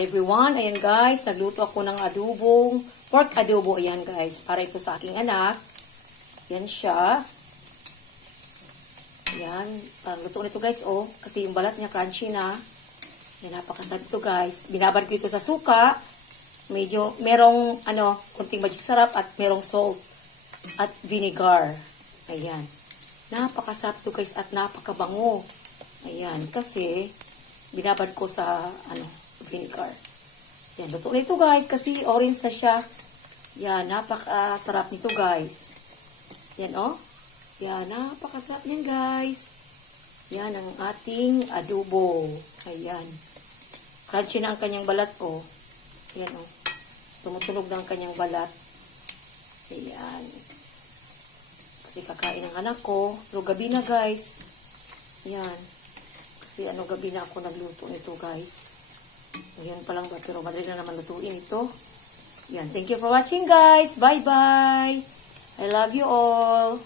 Hi everyone, ayan guys, nagluto ako ng adobong, pork adobo, ayan guys, para ito sa aking anak. Yan siya. Ayan, parang luto nito guys, oh, kasi yung balat niya crunchy na. Yan, napakasarap ito guys. Binabad ko ito sa suka, medyo, merong, kunting magic sarap at merong salt at vinegar. Ayan, napakasarap ito guys at napakabango. Ayan, kasi, binabad ko sa, vinegar. Yan, luto na ito guys, kasi orange na siya. Yan, napakasarap nito guys. Yan, oh. Yan, napakasarap niyan guys. Yan, ang ating adobo. Ayan. Crunchy na ang kanyang balat, oh. Yan, oh. Tumutunog na ang kanyang balat. Ayan. Kasi kakain ng anak ko. Pero gabi na guys. Yan. Kasi gabi na ako nagluto nito guys. Ngayon pa lang ba, pero madali na naman lutuin ito. Yan, thank you for watching guys. Bye-bye. I love you all.